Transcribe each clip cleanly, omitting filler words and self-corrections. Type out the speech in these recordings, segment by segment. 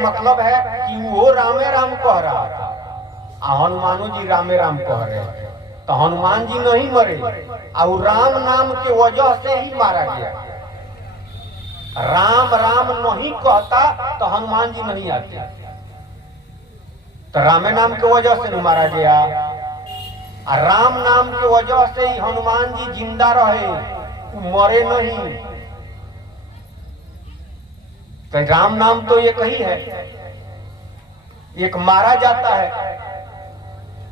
मतलब है कि वो रामे राम कह रहा था, हनुमानो जी रामे राम कह रहे हैं, तो हनुमान जी नहीं मरे और राम नाम के वजह से ही मारा गया। राम राम नहीं कहता तो हनुमान जी नहीं आते, तो रामे नाम के वजह से नहीं मारा गया, और राम नाम के वजह से ही हनुमान जी जिंदा रहे, मरे नहीं। तो राम नाम तो एक ही है, एक मारा जाता है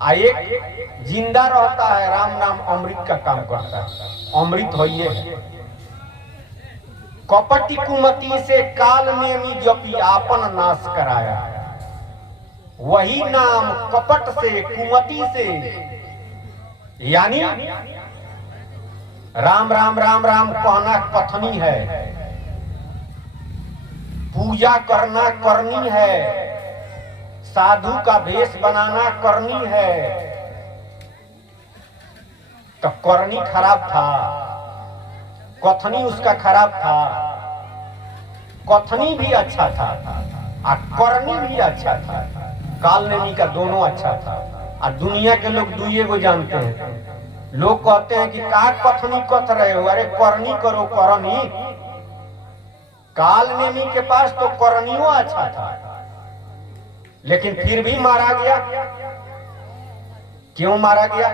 और एक जिंदा रहता है। राम नाम अमृत का काम करता है, अमृत हो ये है। कपटी कुमति से काल नेमी जपी आपन नाश कराया, वही नाम कपट से कुमति से, यानी राम राम राम राम कहना कथनी है, पूजा करना करनी है, साधु का भेष बनाना करनी है। तो करनी खराब था, कथनी उसका खराब था। कथनी भी अच्छा था और करनी भी अच्छा था, कालनेमी का दोनों अच्छा था। और दुनिया के लोग दुइये को जानते हैं। लोग कहते हैं कि का कथनी कथ रहे हो, अरे करनी करो, करनी। कालनेमी के पास तो करनियों अच्छा था, लेकिन फिर भी मारा गया। क्यों मारा गया?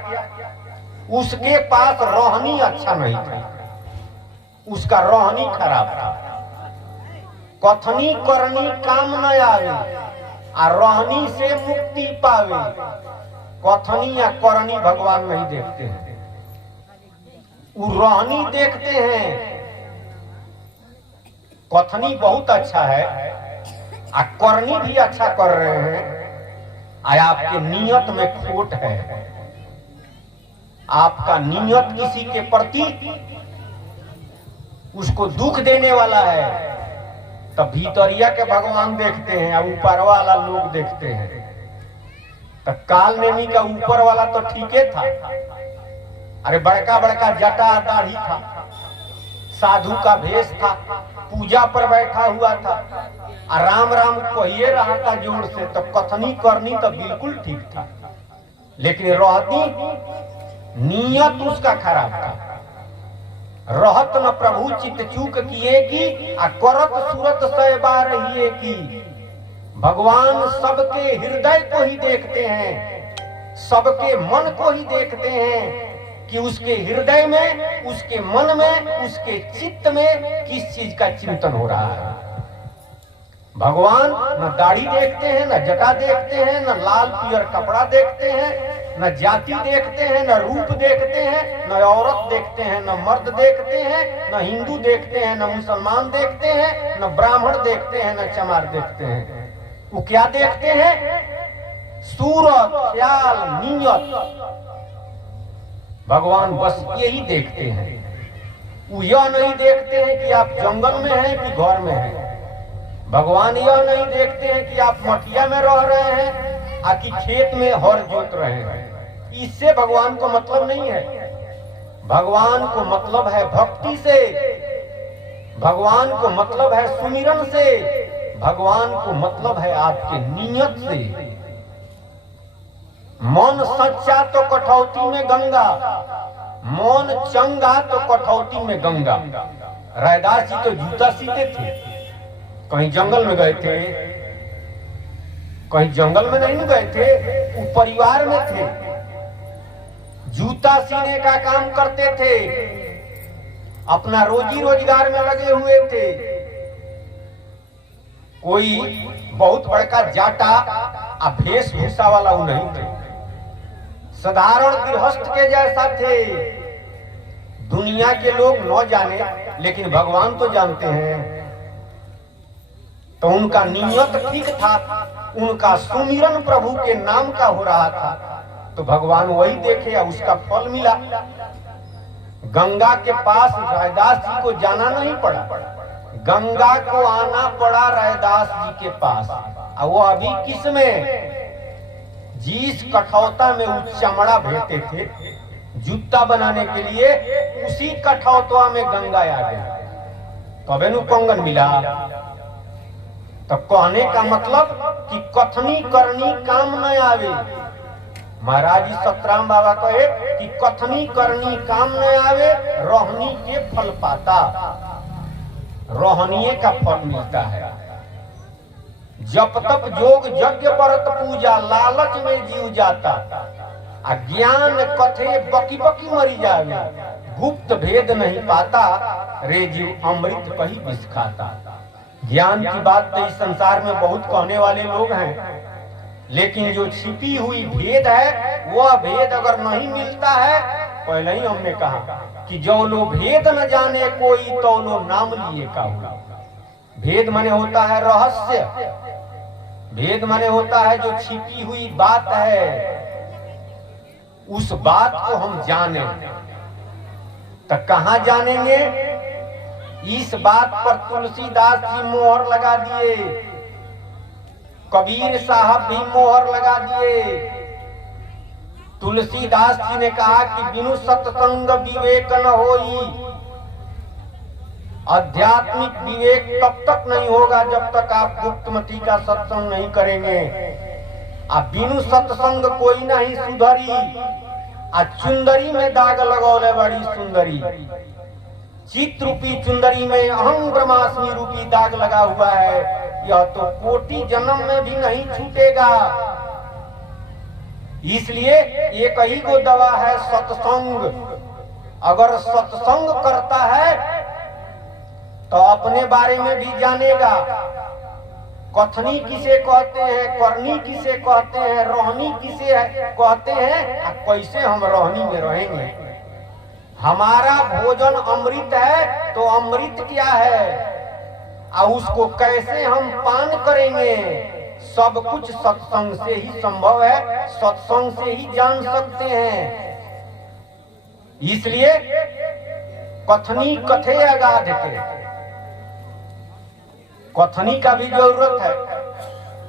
उसके पास रोहनी अच्छा नहीं था, उसका रोहनी खराब था। कथनी करनी काम न आवे और रोहनी से मुक्ति पावे। कथनी या करनी भगवान नहीं देखते हैं, वो रोहनी देखते हैं। कथनी बहुत अच्छा है और करनी भी अच्छा कर रहे हैं, और आपके नियत में खोट है। आपका नियत किसी के प्रति उसको दुख देने वाला है, तो भीतरिया के भगवान देखते हैं और ऊपर वाला लोग देखते हैं। तो कालनेमी का ऊपर वाला तो ठीक था, अरे बड़का बड़का जटा दाढ़ी था, साधु का भेष था, पूजा पर बैठा हुआ था, और राम राम कहिए रहा था जोर से। तो कथनी करनी तो बिल्कुल ठीक था, लेकिन रहती नियत उसका खराब था। रहत न प्रभु चित चूक किए की आ करत सूरत सहबा रहिए की। भगवान सबके हृदय को ही देखते हैं, सबके मन को ही देखते हैं कि उसके हृदय में, उसके मन में, उसके चित्त में किस चीज का चिंतन हो रहा है। भगवान न दाढ़ी देखते हैं, न जटा देखते हैं, न लाल पियर कपड़ा देखते हैं, न जाति देखते हैं, न रूप देखते हैं, न औरत देखते हैं, न मर्द देखते हैं, न हिंदू देखते हैं, न मुसलमान देखते हैं, न ब्राह्मण देखते हैं, न चमार देखते हैं। वो क्या देखते हैं? सूरत, ख्याल, नियत। भगवान बस यही देखते हैं। वो यह नहीं देखते हैं कि आप जंगल में हैं कि घर में हैं। भगवान यह नहीं देखते हैं कि आप मठिया में रह रहे हैं या कि खेत में हर जोत रहे हैं। इससे भगवान को मतलब नहीं है। भगवान को मतलब है भक्ति से, भगवान को मतलब है सुमिरन से, भगवान को मतलब है आपके नियत से। मन सच्चा तो कठौती में गंगा, मन चंगा तो कठौती में गंगा। रैदास जी तो जूता सीते थे, कहीं जंगल में गए थे, कहीं जंगल में नहीं गए थे, वो परिवार में थे, जूता सीने का काम करते थे, अपना रोजी रोजगार में लगे हुए थे। कोई बहुत बड़का जाटा और वेशभूषा वाला वो नहीं थे, साधारण गृहस्थ के जैसा थे। दुनिया के लोग न जाने, लेकिन भगवान तो जानते हैं। तो उनका नियत ठीक था, उनका सुमिरन प्रभु के नाम का हो रहा था, तो भगवान वही देखे और उसका फल मिला। गंगा के पास रैदास जी को जाना नहीं पड़ा, गंगा को आना पड़ा रैदास जी के पास। और वो अभी किस में? जिस कठौता में वो चमड़ा भेटे थे जूता बनाने के लिए, उसी कठौतवा में गंगा आ गई। कबे नु कंगन मिला। तो कहने का मतलब कि कथनी करनी काम न आवे। महाराज जी सतराम बाबा कहे कि कथनी करनी काम न आवे, रोहनी के फल पाता। रोहनीय का फल मिलता है। जब तक जोग यज्ञ व्रत पूजा लालच में जीव जाता, अज्ञान कथे बकी बकी मरी जावे, गुप्त भेद नहीं पाता, रे जीव अमृत कही विष खाता। ज्ञान की बात तो इस संसार में बहुत कहने वाले लोग हैं, लेकिन जो छिपी हुई भेद है वह भेद अगर नहीं मिलता है, पहले ही हमने कहा कि जो लो भेद न जाने कोई तो लो नाम लिए का हुआ। भेद माने होता है रहस्य, भेद माने होता है जो छिपी हुई बात है, उस बात को हम जाने। तो कहाँ जानेंगे? इस बात पर तुलसीदास जी मोहर लगा दिए, कबीर साहब भी मोहर लगा दिए। तुलसीदास जी ने कहा कि बिनु सत्संग विवेक न होई। आध्यात्मिक विवेक तब तक नहीं होगा जब तक आप गुप्तमती का सत्संग नहीं करेंगे। अब बिनु सत्संग कोई नहीं सुधरी। आज चुंदरी में दाग लगौले बड़ी सुंदरी, चित रूपी चुंदरी में अहं ब्रह्मास्मि रूपी दाग लगा हुआ है। यह तो कोटि जन्म में भी नहीं छूटेगा। इसलिए एक ही को दवा है सत्संग। अगर सत्संग करता है तो अपने बारे में भी जानेगा। कथनी किसे कहते हैं, करनी किसे कहते हैं, रोहनी किसे कहते हैं, कैसे हम रोहनी में रहेंगे। हमारा भोजन अमृत है तो अमृत क्या है और उसको कैसे हम पान करेंगे। सब कुछ सत्संग से ही संभव है, सत्संग से ही जान सकते हैं। इसलिए कथनी कथे अगाध के, कथनी का भी जरूरत है,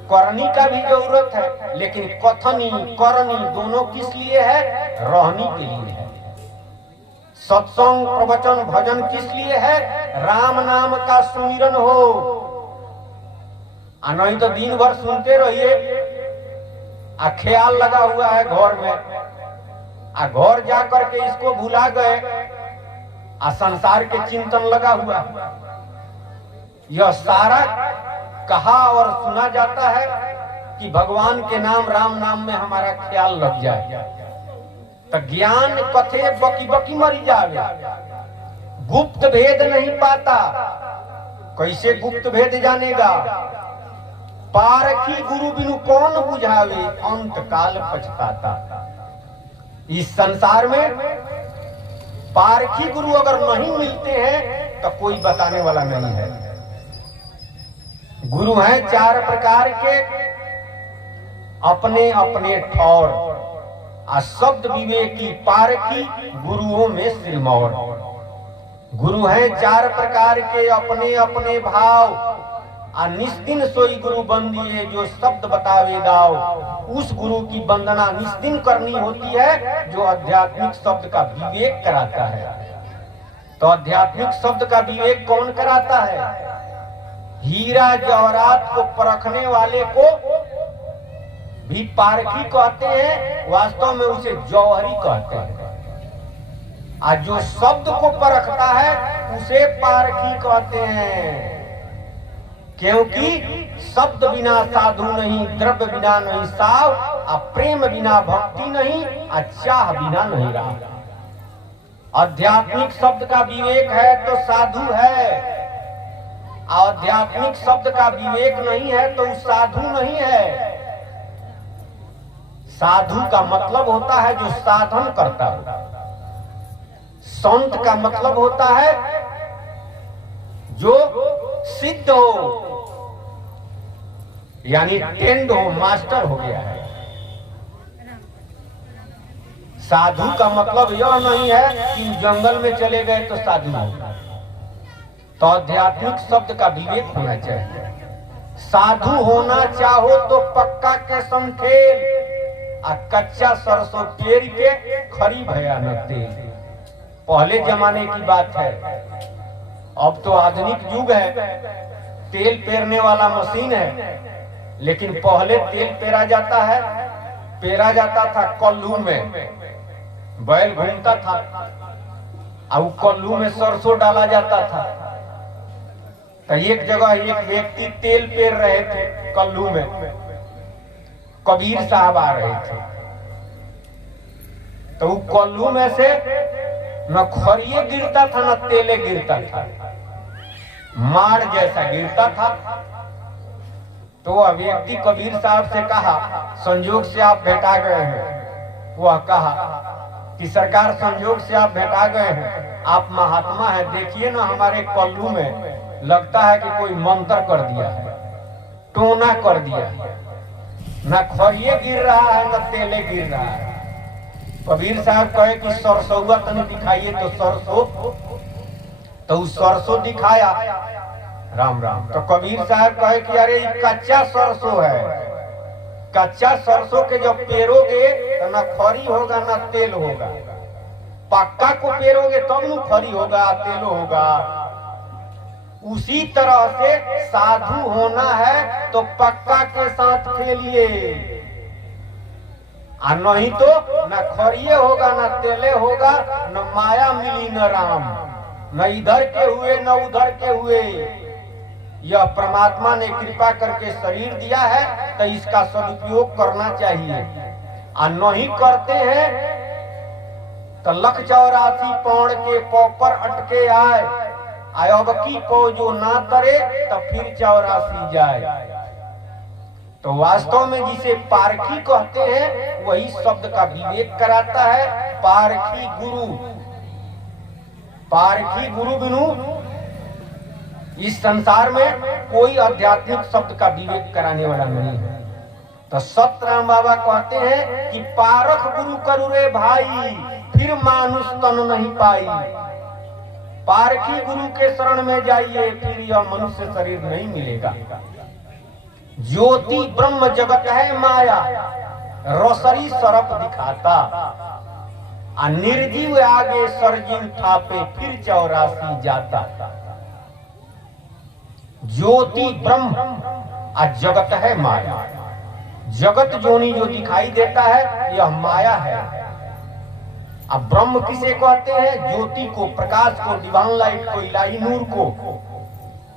करनी का भी जरूरत है, लेकिन कथनी करनी दोनों किस लिए है? रहनी के लिए है। सत्संग प्रवचन भजन किस लिए है? राम नाम का सुमिरन हो। नहीं तो दिन भर सुनते रहिए, ख्याल लगा हुआ है घर में, घर जाकर के इसको भुला गए, संसार के चिंतन लगा हुआ। यह सारा कहा और सुना जाता है कि भगवान के नाम राम नाम में हमारा ख्याल लग जाए। तो ज्ञान कथे बकी बकी मरी जावे, गुप्त भेद नहीं पाता। कैसे गुप्त भेद जानेगा? पारखी गुरु बिनु कौन बुझावे, अंत काल पछताता। इस संसार में पारखी गुरु अगर नहीं मिलते हैं तो कोई बताने वाला नहीं है। गुरु हैं चार प्रकार के, अपने अपने ठौर, शब्द विवेकी पारखी गुरुओं में सिरमौर। गुरु हैं चार प्रकार के, अपने अपने भाव, निस्दिन सोई गुरु बंदिए जो शब्द बतावे दाव। उस गुरु की वंदना निस्दिन करनी होती है जो आध्यात्मिक शब्द का विवेक कराता है। तो आध्यात्मिक शब्द का विवेक कौन कराता है? हीरा जवाहरात को परखने वाले को भी पारखी कहते हैं, वास्तव में उसे जौहरी कहते हैं। आज जो शब्द को परखता है उसे पारखी कहते हैं, क्योंकि शब्द बिना साधु नहीं, द्रव्य बिना नहीं साव, प्रेम बिना भक्ति नहीं, चाह बिना नहीं रहा। आध्यात्मिक शब्द का विवेक है तो साधु है, आध्यात्मिक शब्द का विवेक नहीं है तो साधु नहीं है। साधु का मतलब होता है जो साधन करता हो। संत का मतलब होता है जो सिद्ध हो, यानी टेंड हो, मास्टर हो गया है। साधु का मतलब यह नहीं है कि जंगल में चले गए तो साधु हो। तो आध्यात्मिक शब्द का विवेक होना चाहिए। साधु होना चाहो तो पक्का के संखेल, कच्चा सरसों पेड़ के खरी भयानक तेल। पहले जमाने की बात है, अब तो आधुनिक युग है। तेल पेरने वाला मशीन है, लेकिन पहले तेल पेरा जाता था कल्लू में, बैल घूमता था और कल्लू में सरसों डाला जाता था। तो एक जगह एक व्यक्ति तेल पेर रहे थे कल्लू में, कबीर साहब आ रहे थे। तो वो कल्लू में से न खरिये गिरता था न तेले गिरता था, मार जैसा गिरता था। तो वह व्यक्ति कबीर साहब से कहा, संयोग से आप भेटा गए हैं। वह कहा कि सरकार संयोग से आप भेटा गए हैं, आप महात्मा हैं, देखिए ना हमारे कल्लू में लगता है कि कोई मंत्र कर दिया है, टोना कर दिया है, न खरिये गिर रहा है न तेले गिर रहा है। कबीर साहब कहे कि सरसों तनी दिखाइए, तो सरसों, तो सरसों दिखाया। राम राम। तो कबीर साहब कहे कि अरे ये कच्चा सरसों है, कच्चा सरसों के जब पेरोगे तो न खरी होगा न तेल होगा, पक्का को पेरोगे तब न खरी होगा तेल होगा। उसी तरह से साधु होना है तो पक्का के साथ खेलिए, और नहीं तो न खरिये होगा न तेले होगा, न माया मिली न राम, न इधर के हुए न उधर के हुए। यह परमात्मा ने कृपा करके शरीर दिया है तो इसका सदुपयोग करना चाहिए, और नहीं करते हैं तो 184 पौड़ के पौपर अटके आए, अब की को जो ना तरे तो फिर 84 जाए। तो वास्तव में जिसे पारखी कहते हैं वही शब्द का विवेक कराता है। पारखी गुरु बिनु इस संसार में कोई आध्यात्मिक शब्द का विवेक कराने वाला नहीं है। तो सतराम बाबा कहते हैं कि पारख गुरु करू रे भाई, फिर मानुष तन नहीं पाई। पारखी गुरु के शरण में जाइए, फिर यह मनुष्य शरीर नहीं मिलेगा। ज्योति ब्रह्म जगत है माया, रोसरी सरप दिखाता, आ निर्जीव आगे सरजीव थापे, फिर 84 जाता। ज्योति ब्रह्म आ जगत है माया। जगत जोनी जो दिखाई देता है यह माया है। अब ब्रह्म किसे कहते हैं? ज्योति को, प्रकाश को, डिवाइन लाइट को, इलाही नूर को।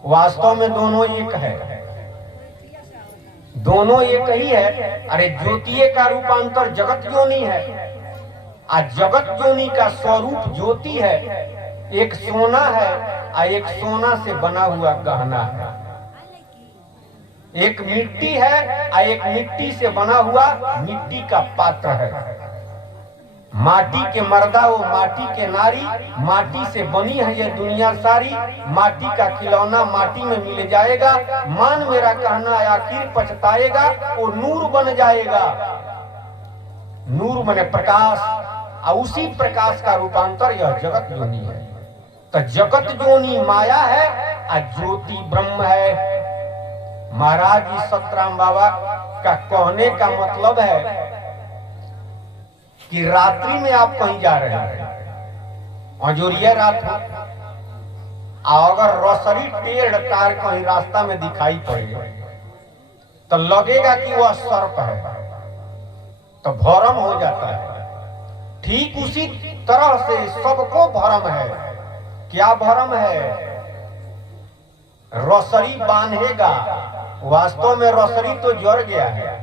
वास्तव में दोनों एक है, दोनों एक ही है। अरे ज्योतिये का रूपांतर जगत जोनी है, आज जगत जोनी का स्वरूप ज्योति है। एक सोना है और एक सोना से बना हुआ गहना है। एक मिट्टी है और एक मिट्टी से बना हुआ मिट्टी का पात्र है। माटी के मर्दा वो माटी के नारी, माटी से बनी है ये दुनिया सारी। माटी का खिलौना माटी में मिल जाएगा, मान मेरा कहना आखिर पछताएगा, वो नूर बन जाएगा। नूर बने प्रकाश, और उसी प्रकाश का रूपांतर यह जगत जोनी है। तो जगत जोनी माया है और ज्योति ब्रह्म है। महाराज जी सतराम बाबा का कहने का मतलब है कि रात्रि में आप कहीं जा रहे हैं, अंजोरिया रात हो, अगर रोसरी पेड़ तार कहीं रास्ता में दिखाई पड़े तो लगेगा कि वह सर्प है, तो भ्रम हो जाता है। ठीक उसी तरह से सबको भ्रम है। क्या भ्रम है? रोसरी बांधेगा, वास्तव में रोसरी तो जड़ गया है।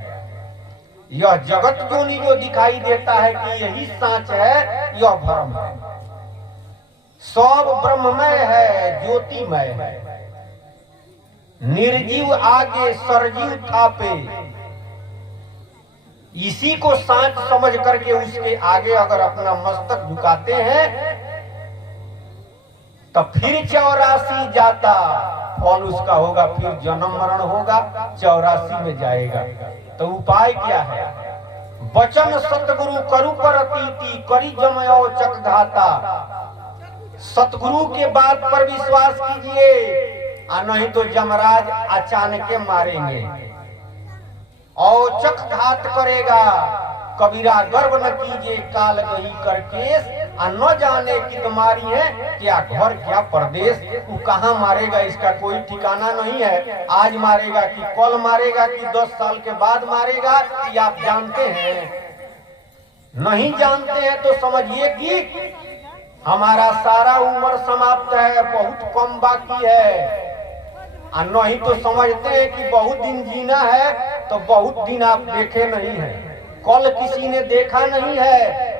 यह जगत जोनी जो दिखाई देता है कि यही सांच है, यह भ्रम है। सब ब्रह्ममय है, ज्योतिमय है। निर्जीव आगे सरजीव थापे, इसी को सांच समझ करके उसके आगे अगर अपना मस्तक झुकाते हैं तो फिर 84 जाता। फल उसका होगा, फिर जन्म मरण होगा, 84 में जाएगा। तो उपाय क्या है? वचन सतगुरु करु परतीति, करी जमयो चक घाता। सतगुरु के बात पर विश्वास कीजिए, और नहीं तो जमराज अचानक के मारेंगे, औचक घात करेगा। कबीरा गर्व न कीजिए, काल गही कर केस, न जाने कि तुम्हारी है क्या घर क्या परदेश। तू कहाँ मारेगा इसका कोई ठिकाना नहीं है। आज मारेगा कि कल मारेगा कि 10 साल के बाद मारेगा, कि आप जानते हैं? नहीं जानते हैं तो समझिए कि हमारा सारा उम्र समाप्त है, बहुत कम बाकी है। और नहीं तो समझते हैं कि बहुत दिन जीना है, तो बहुत दिन आप देखे नहीं है, कल किसी ने देखा नहीं है।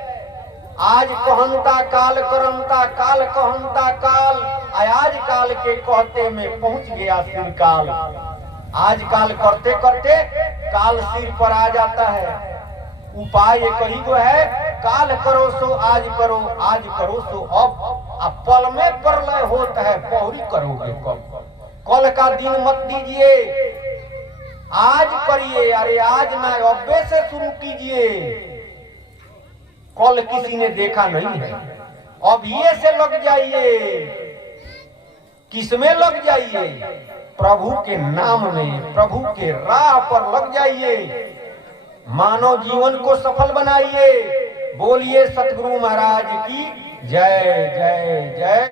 आज कहनता काल करमता, काल कहनता काल, आज काल के कहते में पहुंच गया सिर काल। आज काल करते करते काल सिर पर आ जाता है। उपाय कही गो है, काल करो सो आज करो, आज करो सो अब पल में प्रलय होता है, बहुरी करोगे कल। कल का दिन मत दीजिए, आज करिए। अरे आज ना, अब्बे से शुरू कीजिए। कल किसी ने देखा नहीं है, अब ये से लग जाइए। किसमें लग जाइए? प्रभु के नाम में, प्रभु के राह पर लग जाइए। मानव जीवन को सफल बनाइए। बोलिए सतगुरु महाराज की जय जय जय।